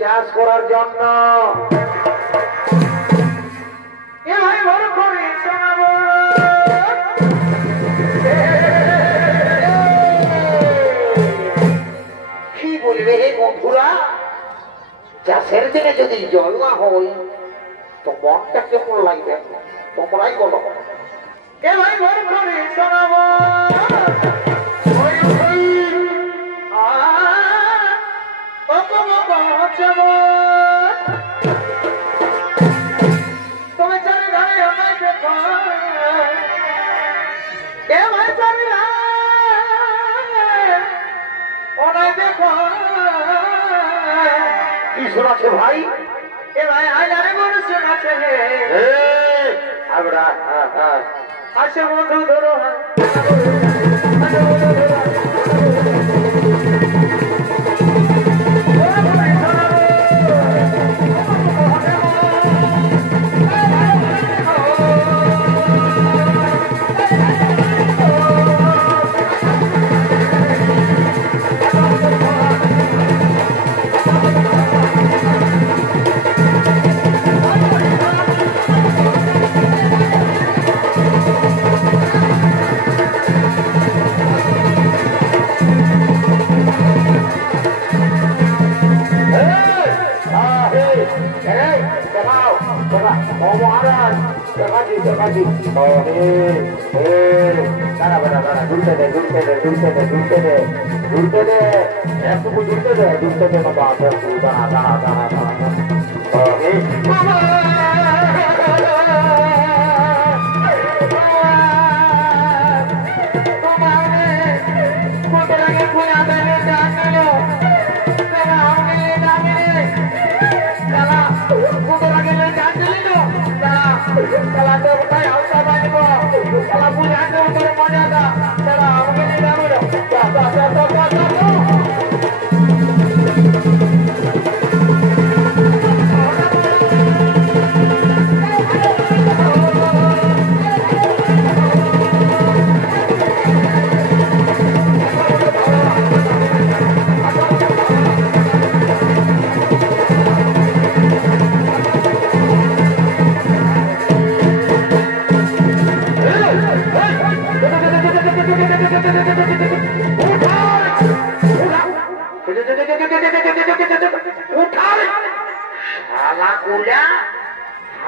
চাষ করার জন্য। কি বলবে হে বন্ধুরা, চাষের দিনে যদি জল না হয় তো মনটা কেমন লাগবে তোমরাই বলো। কি শোনাচ্ছে ভাই? এ ভাই হাজারে বড় শোনাচ্ছে আমরা আসে বন্ধু ধরো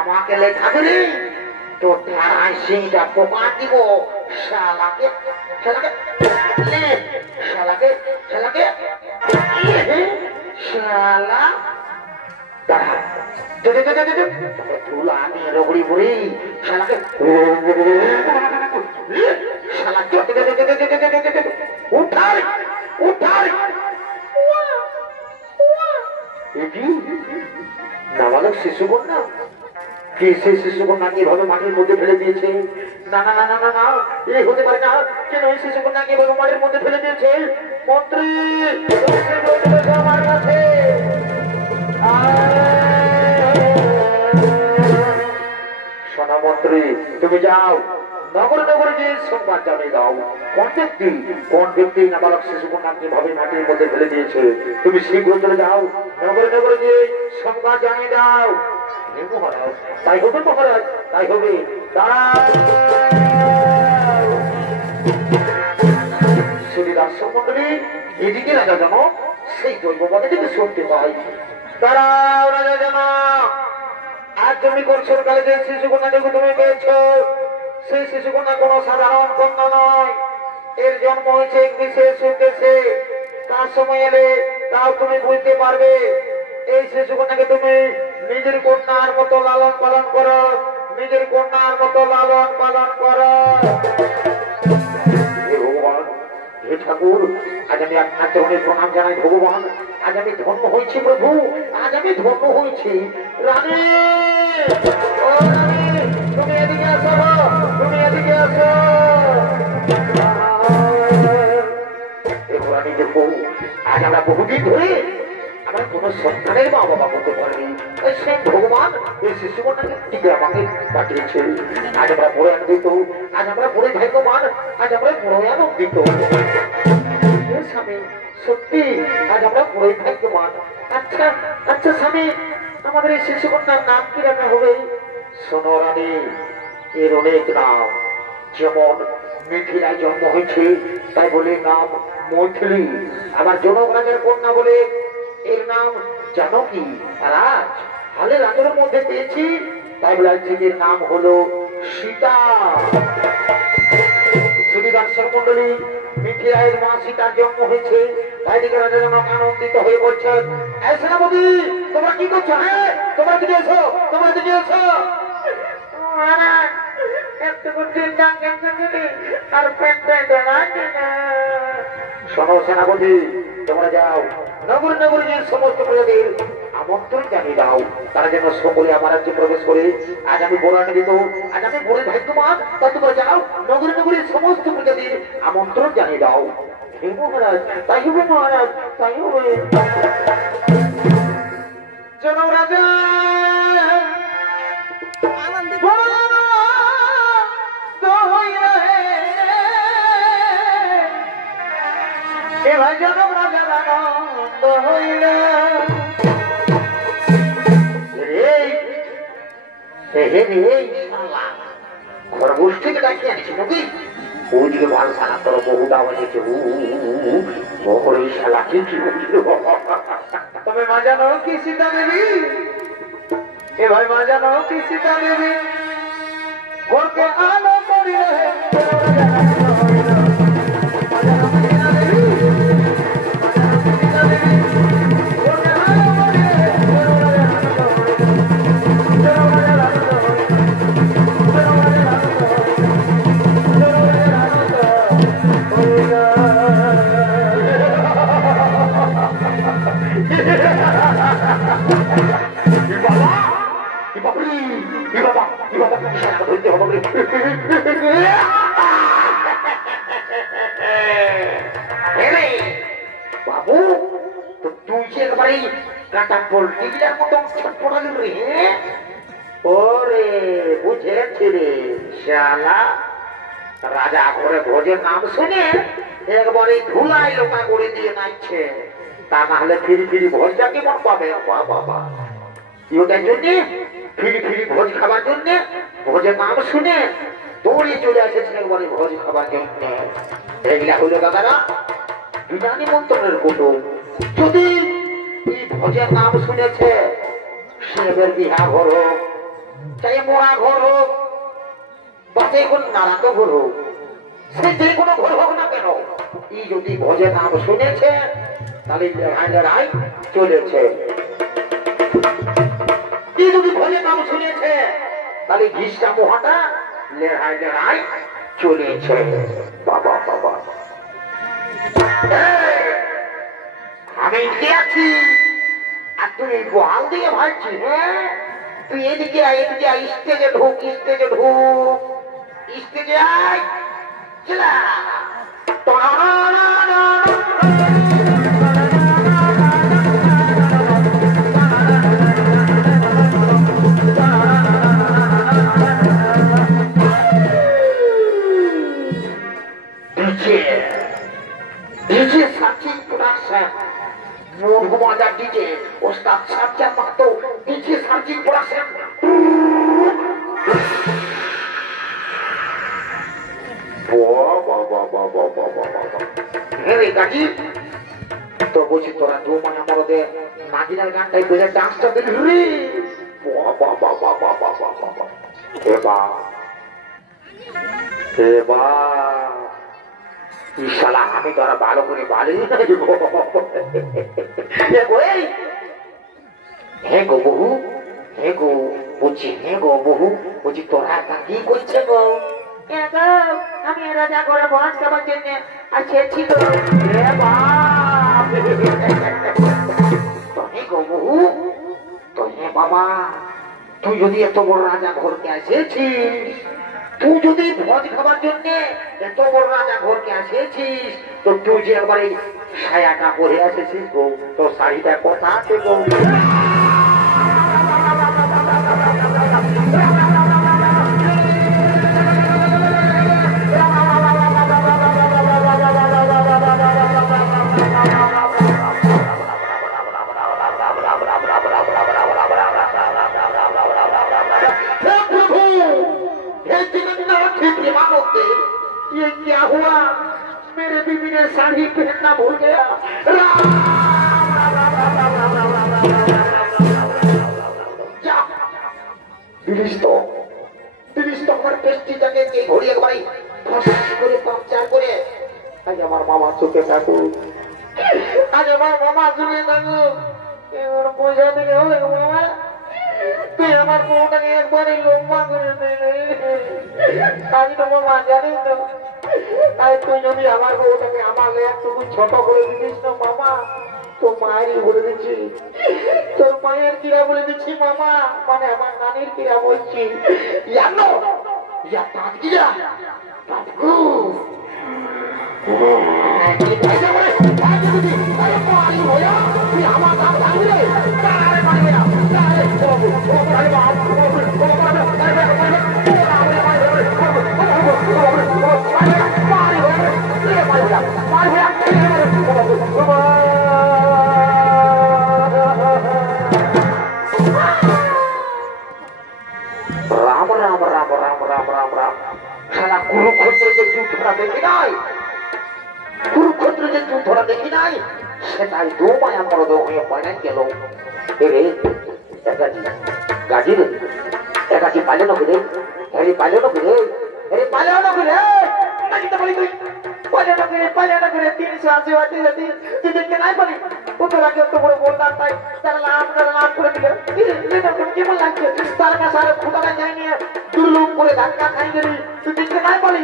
আমাকে লেখা দিলি তো ধারায় সেইটা পোকা দিব শালাকে শালাকে শালাকে শালাকে শালা তুলা নিয়ে রগড়ি বুড়ি শালাকে শালাকে উঠাই উঠাই নাবালক শিশু কন্যা কি সেই শিশু কন্যাকে এভাবে মাটির মধ্যে ফেলে দিয়েছে? না না না না না না, এই হতে পারে না। কেন এই শিশু কন্যাকে এভাবে মাটির মধ্যে ফেলে দিয়েছে? মন্ত্রী আমার কাছে সোনা মন্ত্রী, তুমি যাও নগরে নগরে যে সংবাদ জানিয়ে দাও কোন ব্যক্তি নাবালক শিশু কন্যাকে ভাবে মাটির মধ্যে ফেলে দিয়েছে। তুমি শীঘ্র চলে যাও নগরে নগরে যে সংবাদ জানিয়ে দাও। মহারাজ তাই হবে, মহারাজ তাই হবে। শুধু দর্শক মন্ডলী, এদিকে রাজা যেন সেই দৈববাদে থেকে শুনতে পাই। তারাও রাজা যেন আজ তুমি করছো কালে যে শিশু কন্যাটুকু তুমি পেয়েছ, সেই শিশু কন্যা কোন সাধারণ কন্যা নয়। এর জন্ম হয়েছে এক বিশেষ উদ্দেশ্যে। তার সময় এলে তাও তুমি বুঝতে পারবে। এই শিশু কন্যাকে তুমি নিজের কন্যার মতো লালন পালন করো, নিজের কন্যার মতো লালন পালন করো। ভগবান, হে ঠাকুর, আজ আমি আপনার চরণে প্রণাম জানাই। ভগবান, আজ আমি ধন্য হয়েছি প্রভু, আজ আমি ধন্য হয়েছি। রানী, ও রানী, তুমি এদিকে আসো, তুমি এদিকে আসো। রানী দেখো, আজ আমরা বহুদিন ধরে আমার কোন সন্তানের মা বাবা করতে পারেনি। সেই ভগবান এই শিশু কন্যাকে টিকে আমাকে পাঠিয়েছে। আজ আমরা বড় আনন্দিত, আজ আমরা বড় ভাগ্যবান, আজ আমরা বড় আনন্দিত। স্বামী, সত্যি আজ আমরা বড় ভাগ্যবান। আচ্ছা আচ্ছা রানী আমাদের এই শিশু কন্যার নাম কি রাখা হবে? শোনো রানী, এর অনেক নাম। যেমন মিথিলায় জন্ম হয়েছে তাই বলে নাম মৈথিলী। আবার জনক রাজার কন্যা বলে এর নাম জানকী। আর আজ হালে রাজার মধ্যে পেয়েছি তাই বলে আজকের নাম হলো সীতা। শ্রী দর্শক মন্ডলী, মিথিলায়ের মা সীতার জন্ম হয়েছে তাই দিকে রাজা জনক আনন্দিত হয়ে বলছেন, এই সেনাপতি তোমরা কি করছো? হ্যাঁ তোমরা দিকে এসো, তোমরা দিকে এসো। শোনো সেনাপতি, তোমরা যাও নগর নগরীর সমস্ত প্রজাদের আমন্ত্রণ জানিয়ে দাও, তারা যেন সকলে আমার রাজ্যে প্রবেশ করে। আজ আমি বড় আনন্দিত, আজ আমি বড় ভাগ্যবান। তা তোমরা যাও নগরী নগরীর সমস্ত প্রজাদের আমন্ত্রণ জানিয়ে দাও। হে মহারাজ, তাই হবে মহারাজ, তাই হবে। জনক রাজা এবার জনক রাজার আনন্দ হইল। খরগোশ থেকে ডাকিয়ে আনছি নাকি? ওইদিকে ভাল সালা তোর বহু দাম এসেছে। ওই শালা কি কি হচ্ছিল? তবে মা জানো কি সীতা দেবী? এ ভাই মা জানো কি সীতা দেবী? ঘরকে আলো করিল বাবু, তো তুই যে একবারে কাটা পোল্ট্রিটার মতন ছটপটা দিল রে। ওরে বুঝেছি রে শালা, রাজা করে ভোজের নাম শুনে একবারে ধুলাই লোকা করে দিয়ে নাচছে। তা না হলে ফিরি ফিরি ভোজটা কেমন পাবে? বাবা ওটার জন্য ফিরি ফিরি ভোজ খাবার জন্য ভোজের নাম শুনে দৌড়ে চলে আসেছে একবারে ভোজ খাবার জন্য। এগুলা হইল দাদারা বিনা নিমন্ত্রণের কুটুম। যদি এই ভোজের নাম শুনেছে সে এবার বিহা ঘর হোক, চাই মোড়া ঘর হোক, বা যে কোন নারাতো ঘর হোক, সে যে কোনো ঘর হোক না কেন, এই যদি ভোজের নাম শুনেছে তাহলে লড়াই চলেছে। এই যদি ভোজের নাম শুনেছে তাহলে ঘিসটা মোহাটা লড়াই চলেছে। বাবা বাবা, আমি এদিকে আছি আর তুই গোয়াল দিয়ে ভাবছি। হ্যাঁ তুই এদিকে আয়, এদিকে আয়, স্টেজে ঢুক, স্টেজে ঢুক, স্টেজে আয়। চলা DJ Ustaz Sarjan Mahto DJ Sarjin Production। হে রে গাজি, তো বলছি তোরা জমানা মরদে নাগিনার গানটাই বেজে ডান্সটা দেখি রে। শালা আমি তো আর ভালো করে বালি। হে গো বহু, হে গো বলছি, হে গো বহু বলছি তোরা কি করছে গো? আমি রাজা করে ভোজ খাবার জন্য আসছি তো। হে গো বহু, তো হে বাবা, তুই যদি এত বড় রাজা ঘরকে আসেছিস, তুই যদি ভোজ খাবার জন্য এত বড় রাজা ঘরকে আসেছিস, তো তুই যে একবার এই ছায়াটা পরে আসেছিস গো, তোর শাড়িটা কথা আছে গো। क्या हुआ मेरे बीबी ने साड़ी पहनना भूल गया दिलिस तो আমার পেস্টিটাকে কে ঘড়িয়ে ভাই ফস করে পাংচার করে আজ আমার মামা চোখে থাকো আজ আমার মামা চোখে থাকো এর পয়সা দিলে হবে মামা তুই আমার বউটাকে একবারে লম্বা করে দে আমি তো মামা জানি তো তাই তুই যদি আমার বউটাকে আমাকে একটু ছোট করে দিস না মামা তো মায়েরই বলে দিচ্ছি তোর মায়ের কিরা বলে দিচ্ছি মামা মানে আমার নানির কিরা বলছি জানো ইয়া তাত কিরা তাতকু কি পয়সা বলে তাকে দিদি আরে পারি হয়া তুই আমার দাম ভাঙবি রে আরে মারবে না আরে ও আরে বাপ ও राम राम राम राम राम राम राम साला कुरुक्षेत्र যে যুদ্ধটা দেখি নাই কুরুক্ষেত্রে যে যুদ্ধটা দেখি নাই সেটাই দু মায়া মরদ হয়ে পয়না গেল এরে একাজি গাজি রে একাজি পালে না করে এরে পালে না করে এরে পালে না করে নাকি তো বলি তুই পালে না করে 380 वाटी যেতে তুই দেখতে নাই বলি তোরা কে তো বড় বলদার তাই তার লাভ করে দিল এটা কি মন লাগছে তার কাছে আর খুদাটা যায়নি দুর্লভ করে ধাক্কা খাই গেলি তুই দেখতে নাই বলি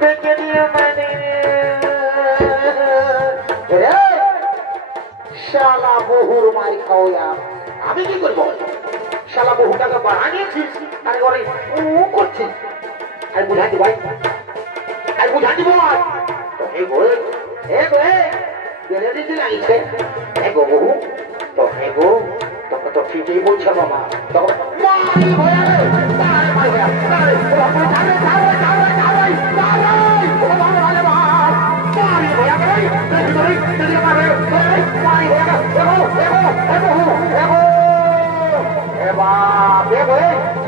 দেখে নিয়ে মানে রে শালা বহুর মারি খাওয়া আমি কি করব শালা বহুটাকে বাড়ানিয়েছিস আরে করে ও করছিস আর বুঝাতে ভাই আর বুঝাতে ভাই এই বল এ বলে গেলে দিতে লাগিছে এ গো বহু তো হে গো তোকে তো ঠিকই বলছো বাবা তো মারি হয়ে রে তারে মারি হয়ে তারে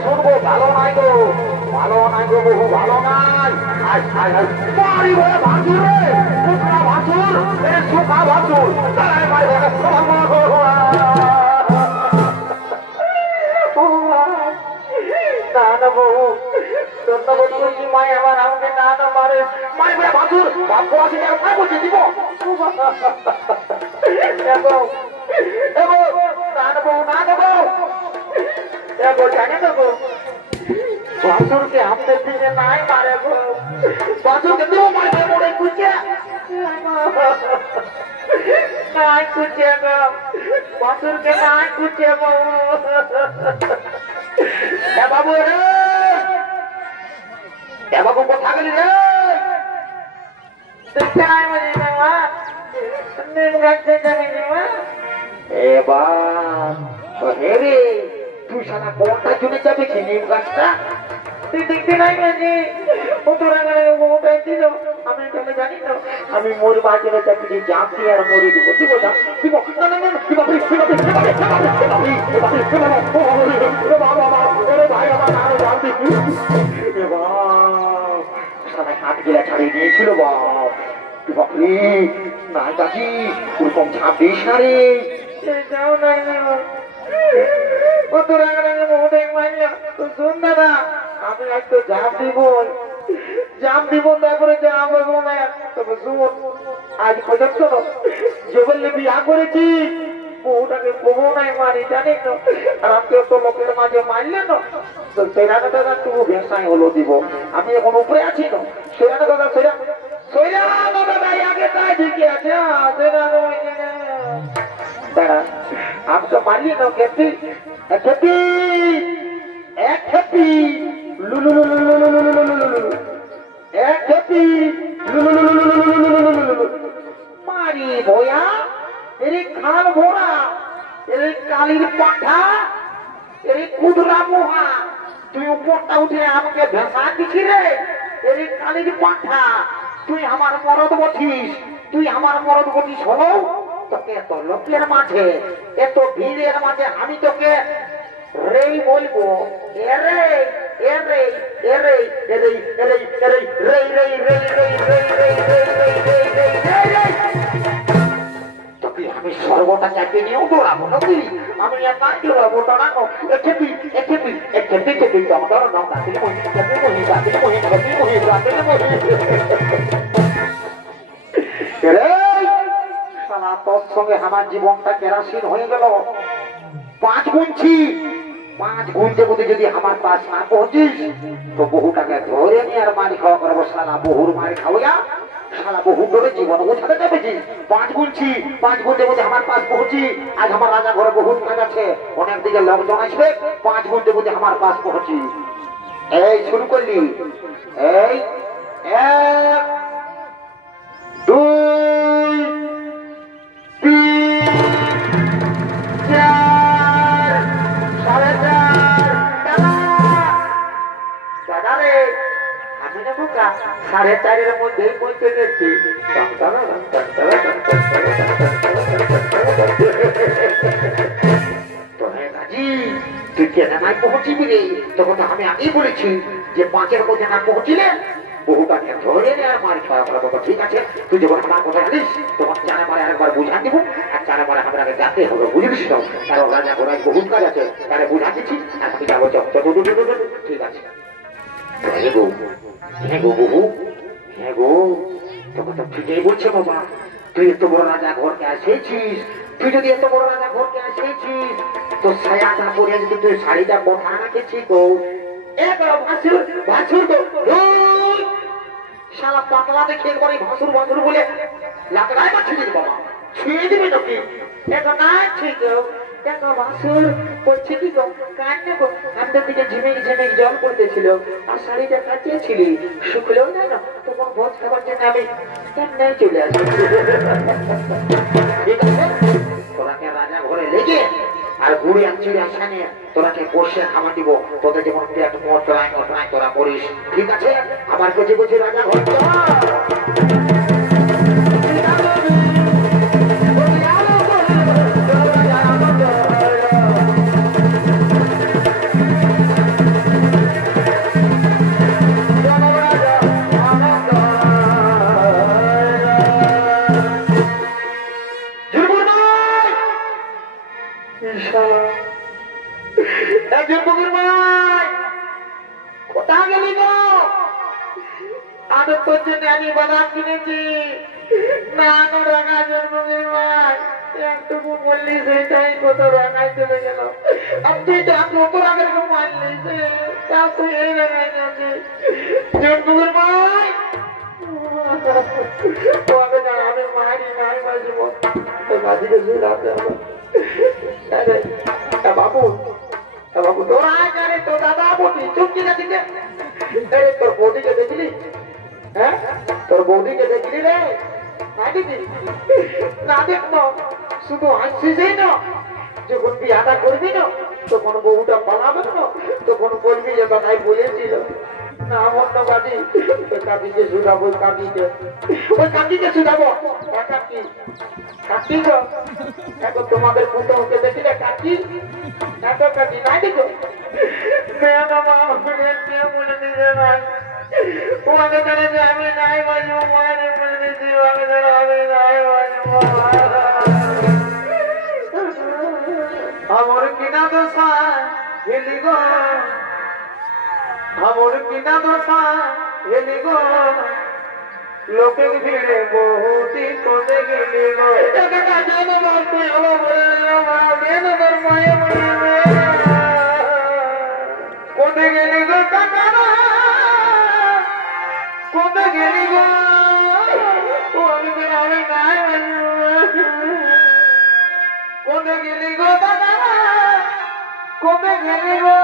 শুনবো ভালো নাই গো বহু ভালো নাই মারি হয়ে ভাসুর রে পুত্রা ভাসুর সুখা ভাসুর না বহু ধন্যবাদ করছি মাই আমার আমাকে না মারে মাই বলে ভাসুর ভাগ্য আছে না বলছে দিব না দেবো জানি দেবো বাসুরকে আমাদের দিকে নাই মারে গো বাসুরকে দেবো মারবে মোড়ে কুচে নাই কুচে গো বাসুরকে নাই কুচে গো এ বাবু রে এ বাবু কোথা গেলি রে দেখতে নাই মানে না মা নিম গাছে যাবি মা এ বা হে রে তুই সারা কোনটা চলে যাবে কি নিম গাছটা তুই দেখতে নাই মানে ও তোরা গেলে মোবাইল দিল আমি তোকে জানি তো আমি মোর বাজারে যাচ্ছি যাচ্ছি আর মরে দিব দিব না দিব না না না দিব ভাই আমার আর জানতে এ বাপ সারা হাত গেলা ছাড়িয়ে দিয়েছিল বাপ বাপরে না কাকি ওরকম ঝাঁপ দিস না রে যাও না ও তোরা গেলে মোবাইল মাইয়া তো শোন দাদা আমি একটু জাম দিব তারপরে জাম দেবো না তবে শুন আজ পর্যন্ত যে বললে বিয়া করেছি বউটাকে বউ নাই মারি জানি তো আর আমি তো লোকের মাঝে মারলে না তো সেরা দাদা তবু ভেসাই হলো দিব আমি এখন উপরে আছি না সেরা দাদা সেরা দাদা আগে তাই ঠিকই আছে সেরা দাঁড়া আমি তো মারলি না খেপি খেপি এক খেপি মারি ভয়া এরে খান ভোরা এরে কালির পাঠা এরে কুদরা মোহা তুই উপরটা উঠে আমাকে ভেসা দিছি রে এরে কালির পাঠা তুই আমার মরদ বটিস হলো তোকে এত লোকের মাঝে এত ভিড়ের মাঝে আমি তোকে রে বলবো রে আমি সর্বটা চাপিয়ে নিয়েও দৌড়াবো নাকি? আমি আর নাই দৌড়াবো টানানো তোর সঙ্গে আমার জীবনটা কেরাসিন হয়ে গেল। 5 গুনছি, 5 গুনতে গুনতে যদি আমার পাশ না পৌঁছিস তো বহুটাকে ধরে নিয়ে আর মারি খাওয়া করবো। শালা বহুর মারি খাওয়া, শালা বহু করে জীবন গোছাতে যাবেছি। 5 গুনছি, 5 গুনতে গুনতে আমার পাশ পৌঁছি। আজ আমার রাজা ঘরে বহুত কাজ আছে, অনেক দিকে লোকজন আসবে। 5 গুনতে গুনতে আমার পাশ পৌঁছি। এই শুরু করলি, এই 1 2 4:30 মধ্যে পৌঁছে গেছি। তুই কেন নাই পৌঁছিবি রে? তখন আমি আগেই বলেছি যে 5-এর মধ্যে না পৌঁছিলে বহুটাকে ধরে নে আর মারি খাওয়া করা। বাবা ঠিক আছে, তুই যখন আমার কথা জানিস তখন 4 মারে আরেকবার বুঝা দিব, আর 4 মারে আমাকে যাতে হবে, বুঝলিস তো? কারণ রাজা ঘোড়ায় বহুত কাজ আছে, তারে বুঝা দিচ্ছি আর আমি যাবো। ঠিক আছে। হ্যাঁ গো, হ্যাঁ গো বহু, হ্যাঁ গো, তোকে তো ঠিকই বলছে বাবা। তুই এত বড় রাজা ঘরকে আসেছিস, তুই যদি এত বড় রাজা ঘরকে আসেছিস তো ছায়াটা পরে যদি তুই শাড়িটা কথা রাখেছি গো। ভাসুর ভাসুর শালা পাতলা দেখে একবার ভাসুর ভাসুর বলে লাগাই বা ছিঁড়ে বাবা, ছুঁয়ে দিবি নাকি? এখন না ঠিক দেখো ভাসুর বলছে কি গো, কান্না গো, আমাদের দিকে ঝিমিক ঝিমিক জল পড়তেছিল আর শাড়িটা কাটিয়েছিলি, শুকলেও না না তখন ভোজ খাবার জন্য আমি কেমনে চলে আসি। ঠিক আছে, তোরাকে রাজা ঘরে লেগে আর ঘুরে আনছি আসানে তোরাকে বসে খাওয়া দিব, তোদের যেমন পেট মটরাই মটরাই তোরা করিস। ঠিক আছে, আমার কাছে বলছি রাজা ঘর আমি বাদাম কিনেছি না রাঙা জন্মদিন একটুকু বললি সেটাই কত রাঙাই চলে গেল। আর তুই তো কত রাগের মানলি তুই এই রাঙাই যাচ্ছি জন্মদিন মাই তোমাকে জানা আমি মারি নাই বাজব বাজিকে শুয়ে রাখতে হবে। বাবু বাবু তোরা আরে তো দাদা বটি চুপকি না দিতে। তোর বটিকে দেখলি? হ্যাঁ, তোর বৌদিকে দেখলি রে? না দেখবো, শুধু হাসছিস না। যখন বিয়াটা করবি না তখন বউটা পালাবে না, তখন বলবি যে কথাই বলেছিল না অন্য কাটি কাটিকে শুধাবো, কাটিকে ওই কাটিকে শুধাবো। কাকি কাকি তো এখন তোমাদের পুতো হতে দেখলে কাকি এত কাটি নাই দেখো বলে দিতে ভাই তোমাকে জানে যে আমি নাই বাজবো, মায়ের বলে দিচ্ছি আমি নাই বাজবো। আমার কিনা দোষা হেলি গো, আমার কিনা দোষা হেলি গো, লোকের ভিড়ে বহুতি কোদে গেলি গো। কোদে গেলি গো কাকা, কোদে গেলি গো আমি নাই কোদে গেলি গো দাদা, কোদে গেলি গো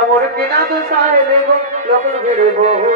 আমার কিনা তো সাহেলে গো লোক বেড়ে বহু